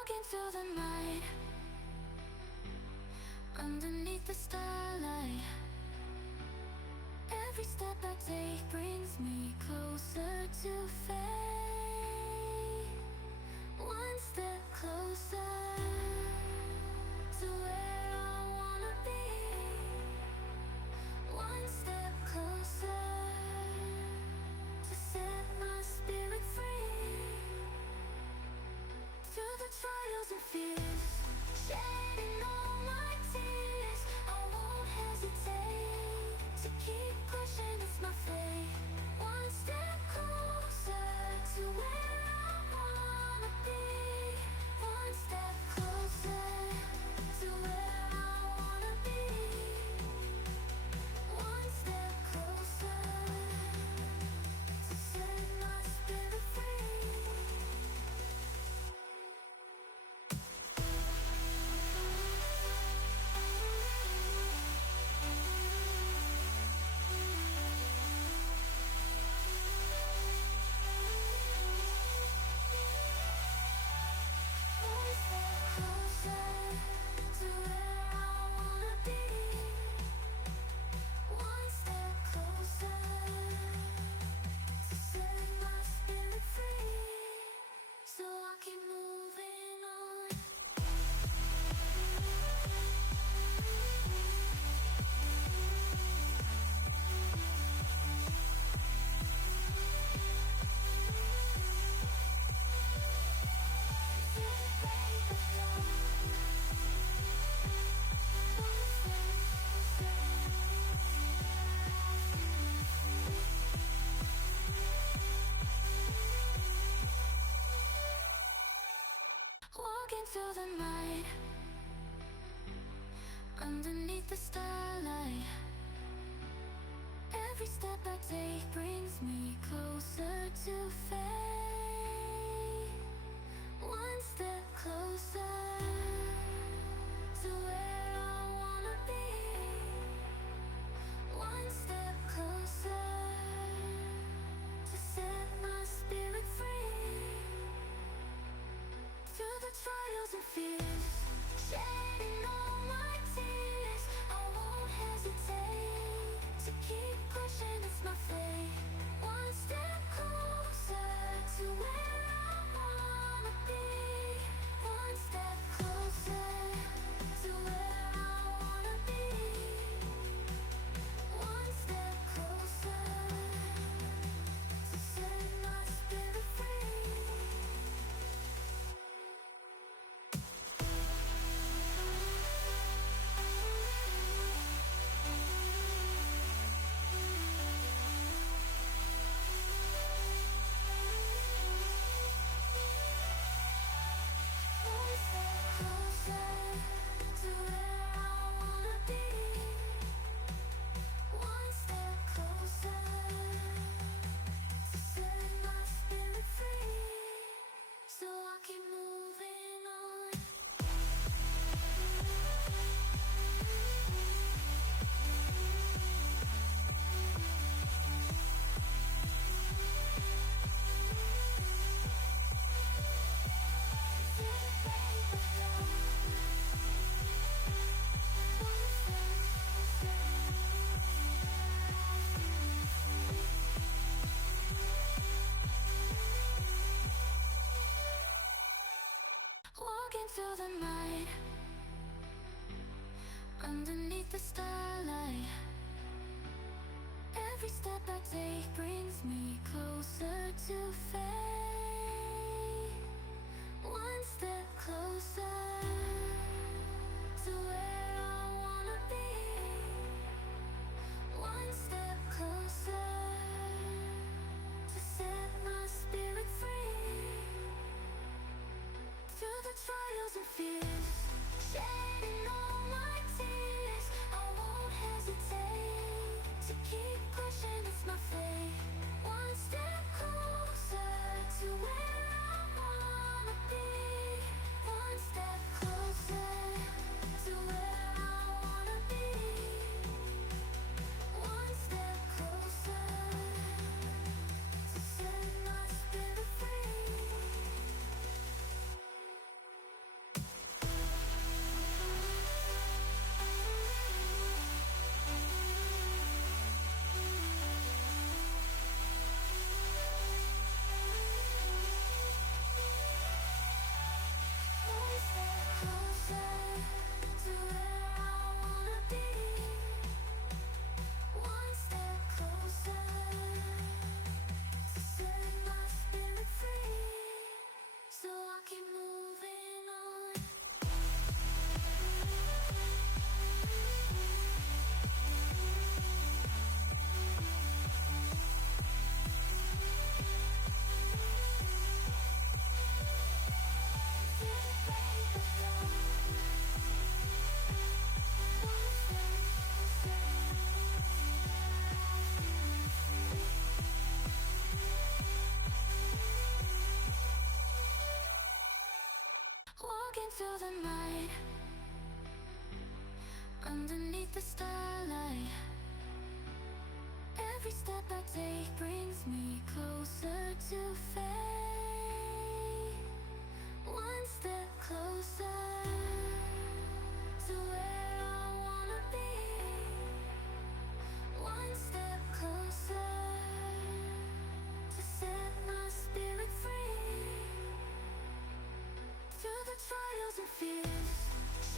Walking through the night, underneath the starlight. Every step I take brings me closer to fate. One step closer to where I wanna be. One step closer to set my spirit free. Through the trials and fears, shedding all my tears, I won't hesitate to keep pushing, it's my fate. One step closer to where I wanna be. One step closer to where I wanna be. One step closer to set my spirit free. One step closer to where I wanna be. One step closer to set my spirit free. So I keep moving on. Walking through the night, underneath the starlight. Every step I take brings me closer to fate. One step closer to where I wanna be. One step closer to set my spirit free. Through the trials and fears, shedding all my tears, I won't hesitate to keep pushing, it's my fate. One step closer to where I wanna be. One step closer to where I wanna be. One step closer to set my spirit free. One step closer to where I wanna be. One step closer to set my spirit free. So I keep moving on. Walking through the night, underneath the starlight. Every step I take brings me closer to fate. One step closer to where I wanna be. One step closer to set my spirit free. Through the trials and fears,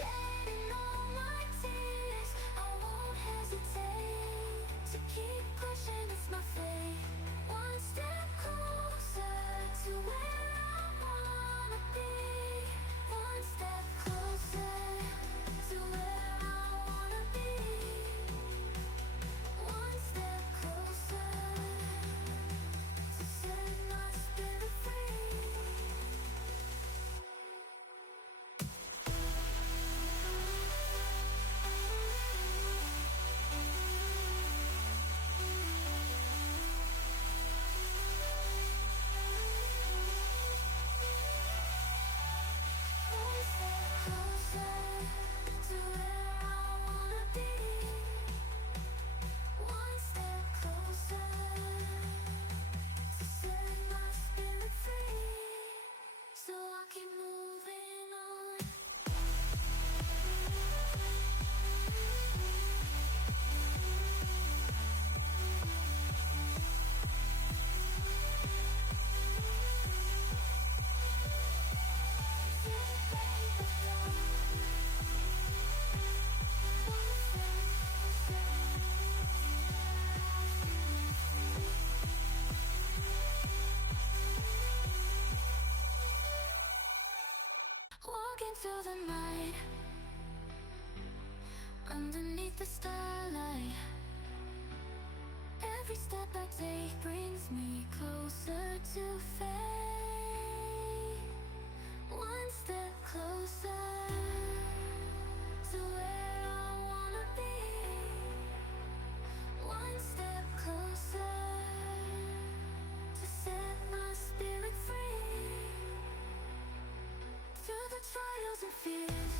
shedding all my tears. I won't hesitate to keep pushing, it's my fate. One step closer to where I wanna be. One step closer to where I wanna be. One step closer to set my spirit free. One step closer to where I wanna be. One step closer to set my spirit free. So I keep moving on. Walking through the night, underneath the starlight. Every step I take brings me closer to fate. One step closer to where I wanna be. One step closer to set my spirit free. Through the trials and fears,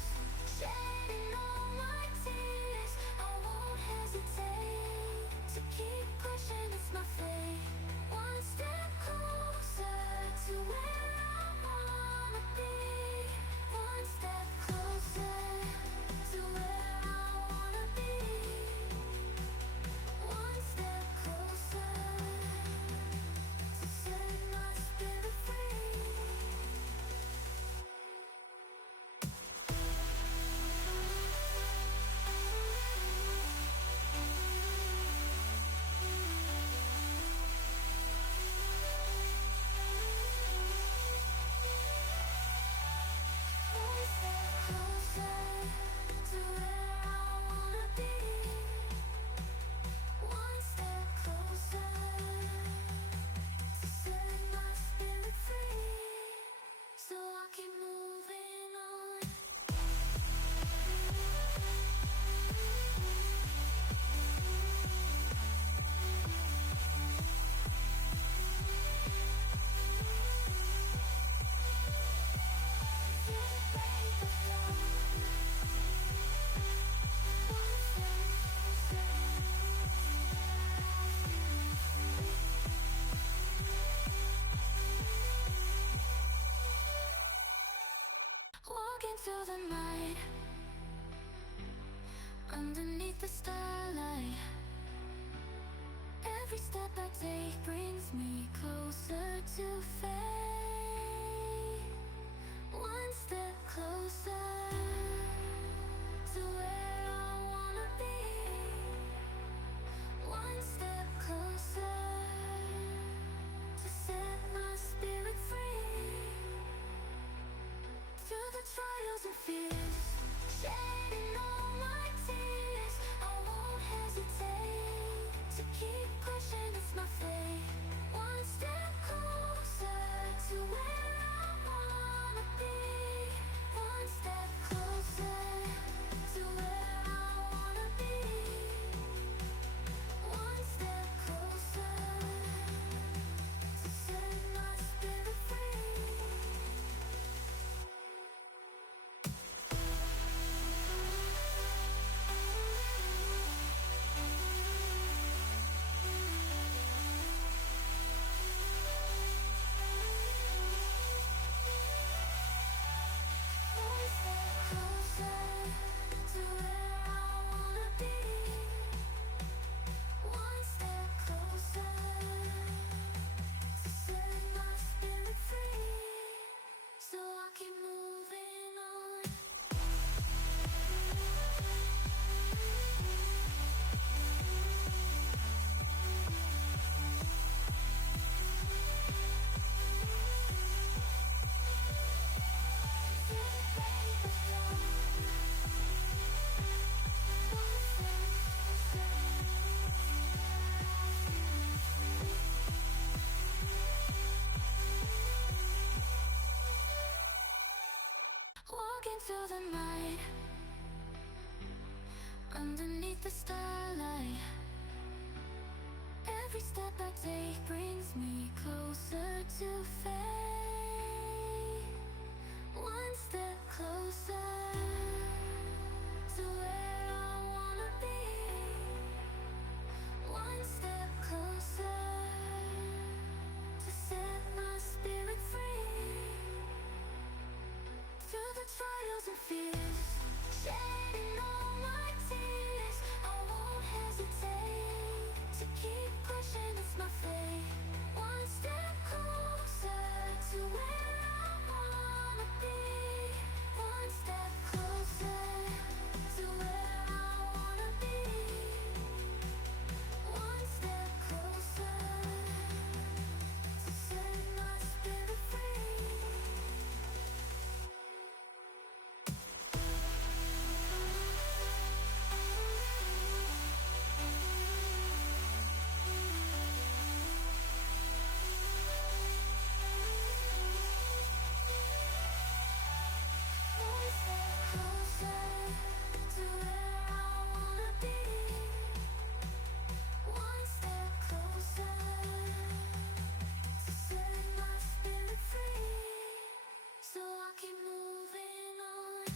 shedding all my tears. I won't hesitate to keep pushing, it's my fate. One step closer to where I wanna be. One step closer to where I wanna be. One step closer to set my spirit free. One step closer to where I wanna be. One step closer to set my spirit free. So I keep moving on. Walking through the night, underneath the starlight. Every step I take brings me closer to fate. One step closer to where I wanna be. One step closer to set my spirit free. Through the trials and fears, shedding all my tears. I won't hesitate to keep pushing, it's my fate. One step closer through the night, underneath the starlight. Every step I take brings me closer to fate. One step closer to where I wanna be. One step closer to set my spirit free. Through the trials and fears, shedding all my tears, I won't hesitate to keep pushing, it's my fate. One step closer to where I wanna be. One step closer to where I wanna be. One step closer to set my spirit free. One step closer to where I wanna be. One step closer to set my spirit free. So I keep moving on.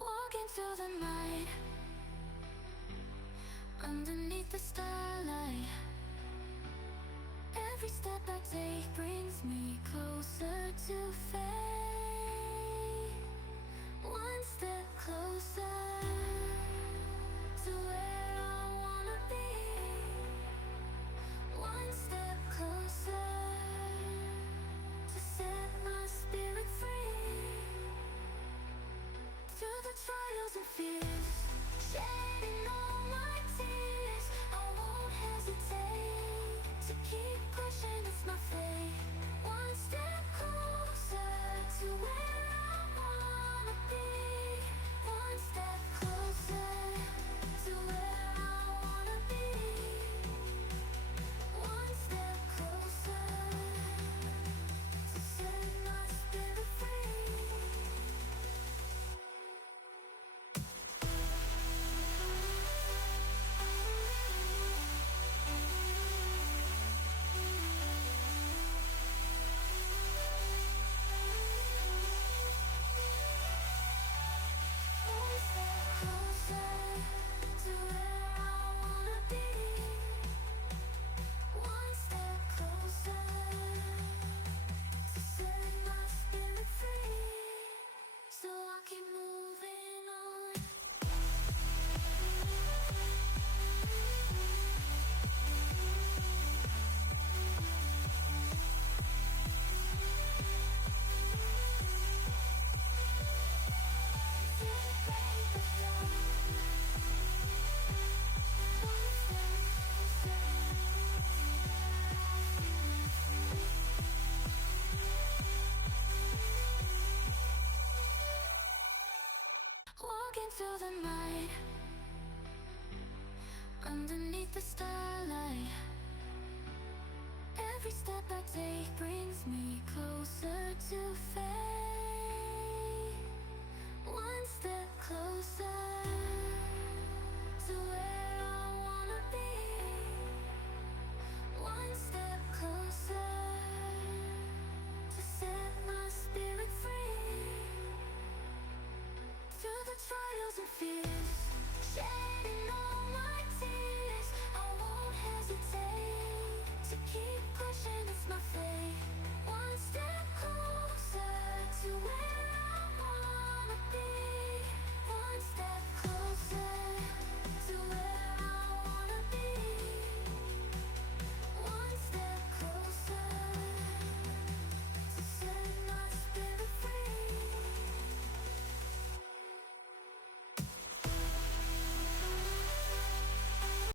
Walking through the night, underneath the starlight. Every step I take brings me closer to fate. One step closer to where I wanna be. One step closer to set my spirit free. Through the trials and fears, shedding all my tears, I won't hesitate to keep pushing,